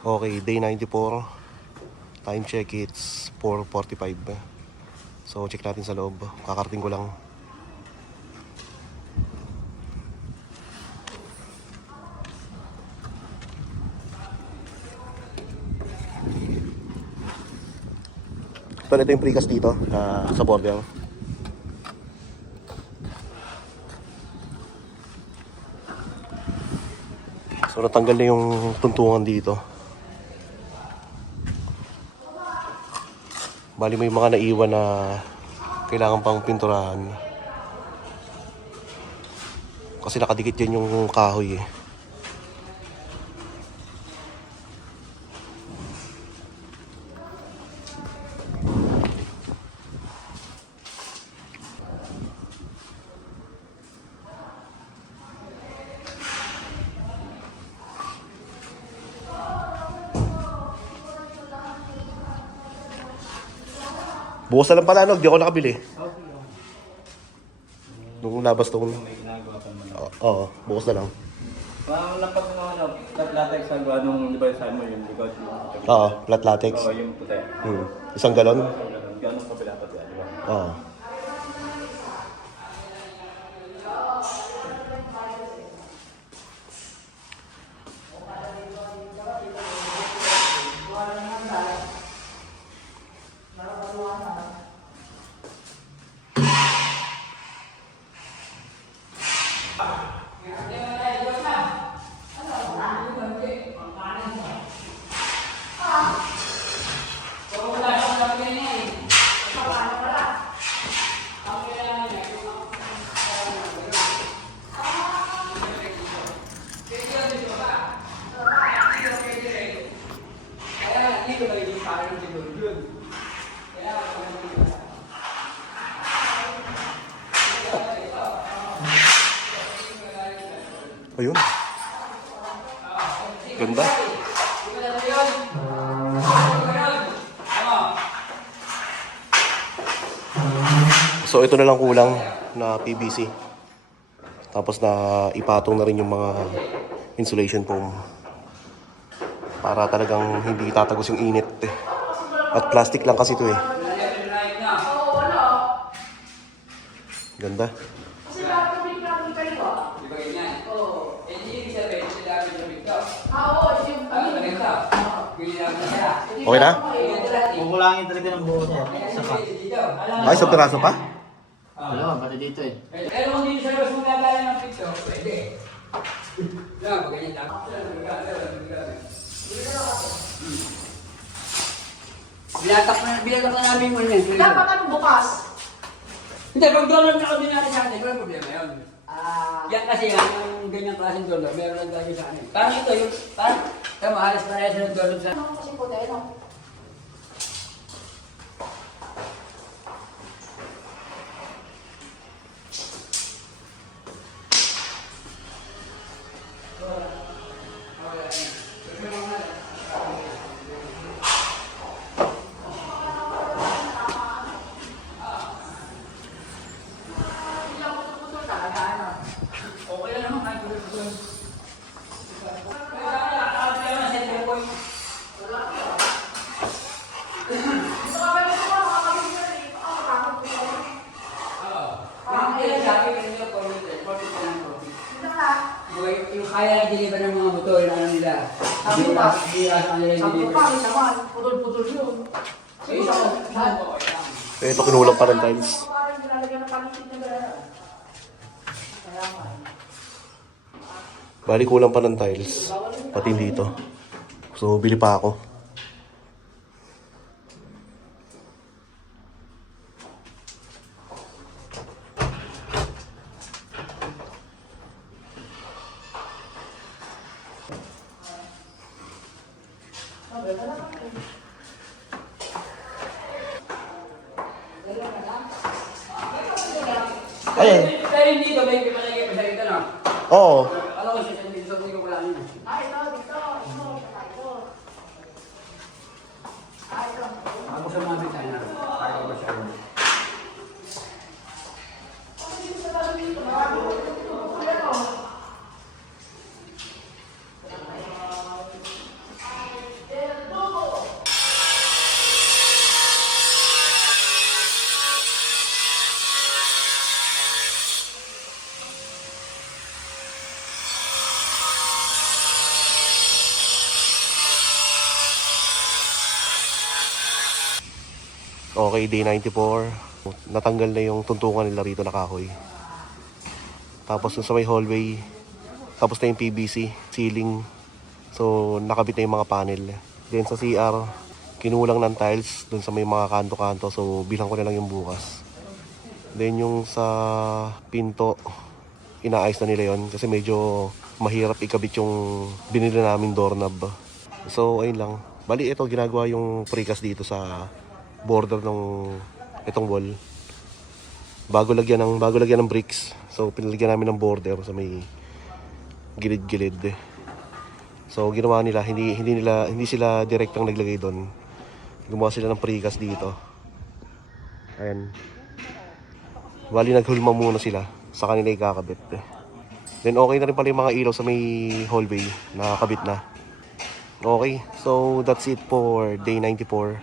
Okay, day 94. Time check, it's 4:45. So, check natin sa loob. Kakarating ko lang. So, ito yung precast dito sa border. So, natanggal na yung tuntungan dito. Bali may mga naiwan na kailangan pang pinturahan. Kasi nakadikit yan yung kahoy eh. Bukas na lang pala, no? Di ako nakabili. Nung labas to. May ginagawa pa naman. Oo, bukas na lang. Napag flat latex ang gawa nung, di ba sa mo yung because yung... Oo, flat latex. Oo, yung puti. Isang galon? Gano'ng kapila pa siya, di ba? Oo. Ayun. Ganda. So ito na lang kulang na PVC. Tapos na ipatong na rin yung mga insulation foam. Para talagang hindi tatagos yung init eh. At plastic lang kasi ito eh. Ganda. Okay na? Kukulangin talaga ng buo niya. Saka. Ay, sa piraso pa? Wala, pati dito eh. Pero kung dito sa labas mo nagala ng pito, pwede. Lang, pag ganyan lang. Bilatak na namin mo yan. Dapat ano bukas? Hindi, pag dollar na kami natin sa atin, wala problema yun. Yan kasi yung ganyang klaseng dollar, meron lang gagawin sa atin. Parang ito, yung parang, tama, halos parehas ng dollar sa Ano kasi po dahil no? okay lang naman, kahit doon. Yung kaya i-deliver ng mga motor, ano nila? Sabi ko ba? Hindi asa nila Sabi ko i-deliver. pa, isa man, putol-putol yun. Isa ko, Eh, ito kinulang pa ng tiles. Parang nilalagyan ng panitin na gano'n. Kaya nga. Bali kulang pa ng tiles. Pati dito. So, bili pa ako. Ay, Dahil dito, may palagay pa sa rito, no? oo. Alam ko siya, hindi ko wala niya. Ay, ito, dito, ito. Ay, ito. Ako sa mga bitana. Ayaw ko siya. Okay, day 94. Natanggal na yung tuntungan nila rito na kahoy. Tapos yung sa may hallway, tapos na yung PVC, ceiling. So, nakabit na yung mga panel. Then sa CR, kinulang ng tiles dun sa may mga kanto-kanto. So, bilang ko na lang yung bukas. Then yung sa pinto, inaayos na nila yon kasi medyo mahirap ikabit yung binili namin doorknob. So, ayun lang. Bali, ito ginagawa yung precast dito sa border ng itong wall. Bago lagyan ng bricks. So, pinalagyan namin ng border sa may gilid-gilid. So, ginawa nila, hindi sila direktang naglagay doon. Gumawa sila ng precast dito. Ayan. Bali, naghulma muna sila sa kanila ikakabit. Then, okay na rin pala yung mga ilaw sa may hallway. Nakakabit na. Okay, so that's it for day 94.